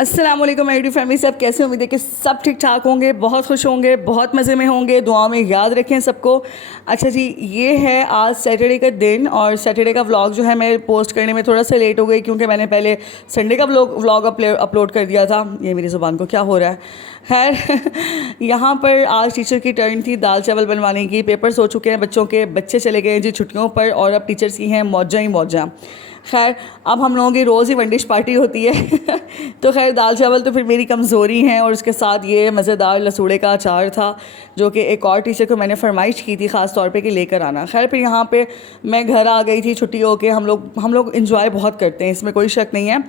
अस्सलाम वालेकुम my YouTube family. सब कैसे? उम्मीद है कि सब ठीक ठाक होंगे, बहुत खुश होंगे, बहुत मज़े में होंगे। दुआ में याद रखें सबको। अच्छा जी, ये है आज सैटरडे का दिन और सैटरडे का व्लॉग जो है मैं पोस्ट करने में थोड़ा सा लेट हो गई क्योंकि मैंने पहले संडे का व्लॉग अपलोड कर दिया था। ये मेरी ज़ुबान को क्या हो रहा है। खैर यहाँ पर आज टीचर की टर्न थी दाल चावल बनवाने की। पेपर्स हो चुके हैं बच्चों के, बच्चे चले गए हैं जी छुट्टियों पर और अब टीचर्स की हैं मौजा ही मौजा। खैर अब हम लोगों की रोज़ ही वनडिश पार्टी होती है तो खैर दाल चावल तो फिर मेरी कमज़ोरी हैं और उसके साथ ये मज़ेदार लसूड़े का अचार था जो कि एक और टीचर को मैंने फरमाइश की थी ख़ास तौर पे कि लेकर आना। खैर फिर यहाँ पे मैं घर आ गई थी छुट्टी हो के। हम लोग इंजॉय बहुत करते हैं, इसमें कोई शक नहीं है।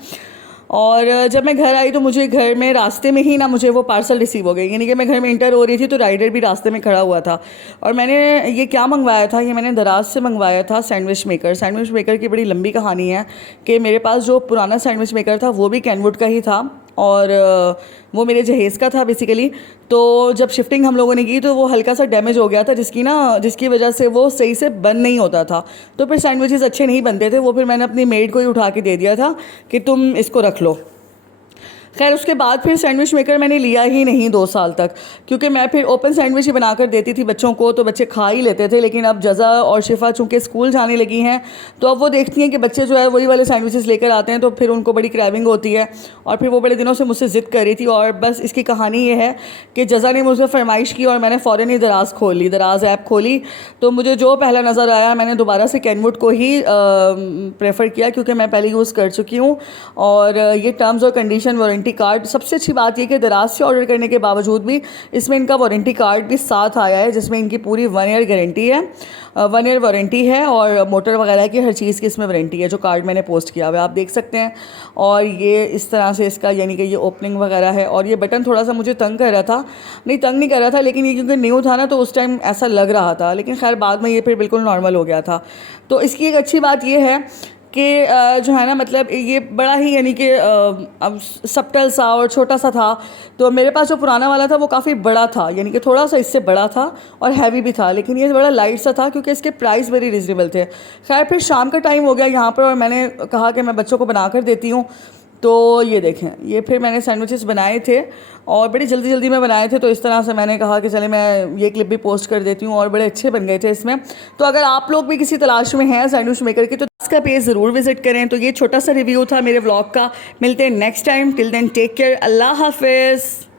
और जब मैं घर आई तो मुझे घर में रास्ते में ही ना मुझे वो पार्सल रिसीव हो गई, यानी कि मैं घर में इंटर हो रही थी तो राइडर भी रास्ते में खड़ा हुआ था। और मैंने ये क्या मंगवाया था, ये मैंने दराज से मंगवाया था सैंडविच मेकर। सैंडविच मेकर की बड़ी लंबी कहानी है कि मेरे पास जो पुराना सैंडविच मेकर था वो भी कैनवुड का ही था और वो मेरे जहेज़ का था बेसिकली। तो जब शिफ्टिंग हम लोगों ने की तो वो हल्का सा डैमेज हो गया था जिसकी वजह से वो सही से बंद नहीं होता था। तो फिर सैंडविचेस अच्छे नहीं बनते थे। वो फिर मैंने अपनी मेड को ही उठा के दे दिया था कि तुम इसको रख लो। खैर उसके बाद फिर सैंडविच मेकर मैंने लिया ही नहीं 2 साल तक, क्योंकि मैं फिर ओपन सैंडविच ही बनाकर देती थी बच्चों को तो बच्चे खा ही लेते थे। लेकिन अब जज़ा और शिफा चूँकि स्कूल जाने लगी हैं तो अब वो देखती हैं कि बच्चे जो है वही वाले सैंडविचेस लेकर आते हैं तो फिर उनको बड़ी क्रैविंग होती है। और फिर वो बड़े दिनों से मुझसे ज़िद कर रही थी और बस इसकी कहानी ये है कि जज़ा ने मुझसे फरमाइश की और मैंने फ़ौरन ही दराज ऐप खोली। तो मुझे जो पहला नज़र आया मैंने दोबारा से कैनवुड को ही प्रेफर किया क्योंकि मैं पहले यूज़ कर चुकी हूँ। और ये टर्म्स और कंडीशन वारंटी कार्ड, सबसे अच्छी बात ये कि दराज से ऑर्डर करने के बावजूद भी इसमें इनका वारंटी कार्ड भी साथ आया है जिसमें इनकी पूरी 1 ईयर गारंटी है, 1 ईयर वारंटी है और मोटर वगैरह की हर चीज़ की इसमें वारंटी है। जो कार्ड मैंने पोस्ट किया हुआ है आप देख सकते हैं। और ये इस तरह से इसका यानी कि ये ओपनिंग वगैरह है। और ये बटन थोड़ा सा मुझे तंग कर रहा था, तंग नहीं कर रहा था लेकिन ये क्योंकि न्यू था ना तो उस टाइम ऐसा लग रहा था, लेकिन खैर बाद में ये फिर बिल्कुल नॉर्मल हो गया था। तो इसकी एक अच्छी बात ये है कि जो है ना मतलब ये बड़ा ही यानी कि अब सब्टल सा और छोटा सा था। तो मेरे पास जो पुराना वाला था वो काफ़ी बड़ा था, यानी कि थोड़ा सा इससे बड़ा था और हैवी भी था, लेकिन ये बड़ा लाइट सा था क्योंकि इसके प्राइस वेरी रिजनेबल थे। खैर फिर शाम का टाइम हो गया यहाँ पर और मैंने कहा कि मैं बच्चों को बना कर देती हूँ। तो ये देखें, ये फिर मैंने सैंडविचेस बनाए थे और बड़ी जल्दी जल्दी में बनाए थे तो इस तरह से मैंने कहा कि चले मैं ये क्लिप भी पोस्ट कर देती हूँ और बड़े अच्छे बन गए थे इसमें। तो अगर आप लोग भी किसी तलाश में हैं सैंडविच मेकर की तो इसका पेज ज़रूर विजिट करें। तो ये छोटा सा रिव्यू था मेरे व्लॉग का। मिलते हैं next time. Till then take care, अल्लाह हाफिज़।